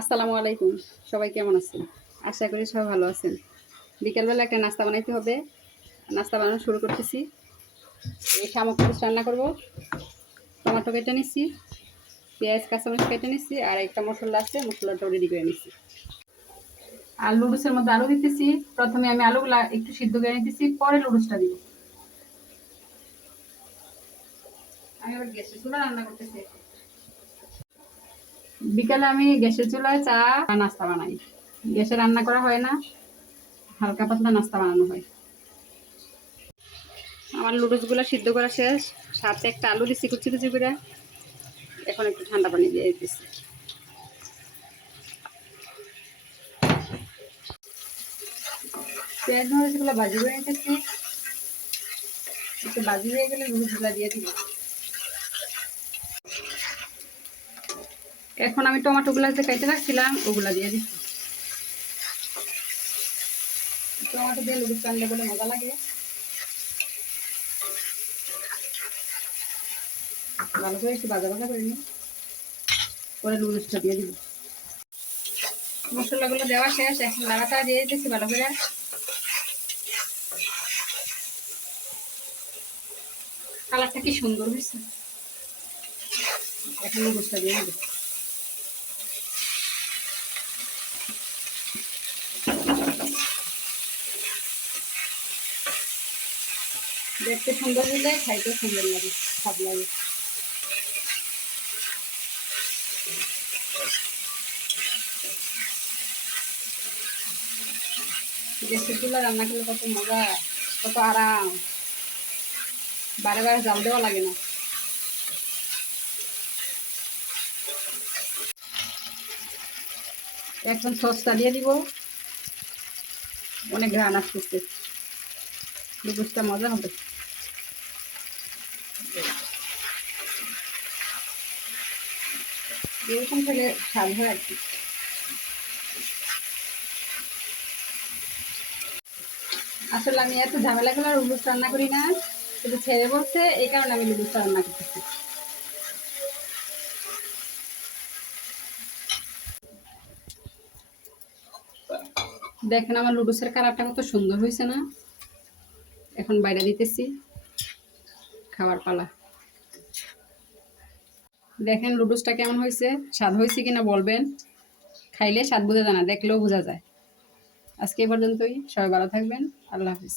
আসসালামু আলাইকুম। সবাই কেমন আছেন? আশা করি সবাই ভালো আছেন। বিকেলবেলা একটা নাস্তা বানাইতে হবে। নাস্তা বানানো শুরু করতেছি। এই শামুক মরিচ রান্না করব। টমেটো কেটে নিচ্ছি পেঁয়াজ, কাঁচামরিচ কেটে নিচ্ছি আর একটা মশলা আছে মশলাটা রেডি করে নিচ্ছি আর লুডুসের মধ্যে আলু দিতেছি। প্রথমে আমি আলুগুলা একটু সিদ্ধ করে নিতেছি, পরে লুডুসটা দিব। আমি আবার গ্যাসের চুলা রান্না করতেছি। বিকালে আমি গ্যাসের চুলায় চা নাস্তা বানাই। গ্যাসে রান্না করা হয় না, হালকা পাতলা নাস্তা বানানো হয়। আমার লুডুসগুলো সিদ্ধ করা শেষ, সাথে একটা আলু দিচ্ছি কুচি কুচি করে। এখন একটু ঠান্ডা পানি দিয়ে দিচ্ছি পেঁয়াজ, মরিচগুলো ভাজি করে নিতেছি একটু ভাজি হয়ে গেলে লুডুসগুলো দিয়ে দিব। এখন আমি টমেটোগুলো যে কেটে রাখছিলাম, ওগুলা দিয়ে দিচ্ছি। টমেটো দিয়ে লুডুস রান্না বলে মজা লাগে। ভালো করে একটু বাজা বাজা করে নিই পরে লুডুসটা দিয়ে দিব। মশলাগুলো দেওয়া শেষ, এখন লাড়াটা দিয়ে দিতেছি ভালো করে। কালারটা কি সুন্দর হয়েছে। এখন লুডুসটা দিয়ে দিব। দেখতে সুন্দর হলে খাইতে সুন্দর লাগে, স্বাদ লাগে। গ্যাসের চুলা রান্না করলে কত মজা, কত আরাম। বারে বারে জাল দেওয়া লাগে না। এখন সসটা দিয়ে দিব। অনেক ঘ্রাণ আসতেছে। লুবুসটা মজা হবে। এরকম হয় আর কি। আসলে আমি এত ঝামেলা করে রান্না করি না ছেড়ে এই কারণে আমি রান্না করতেছি। দেখেন আমার লুডুসের কালারটা কত সুন্দর হয়েছে না? এখন বাইরে দিতেছি। খাবার পালা। দেখেন লুডুসটা কেমন হয়েছে? স্বাদ হয়েছে কিনা বলবেন? খাইলে স্বাদ বোঝা যায় না, দেখলেও বোঝা যায়। আজকে এই পর্যন্তই, সবাই ভালো থাকবেন, আল্লাহ হাফিজ।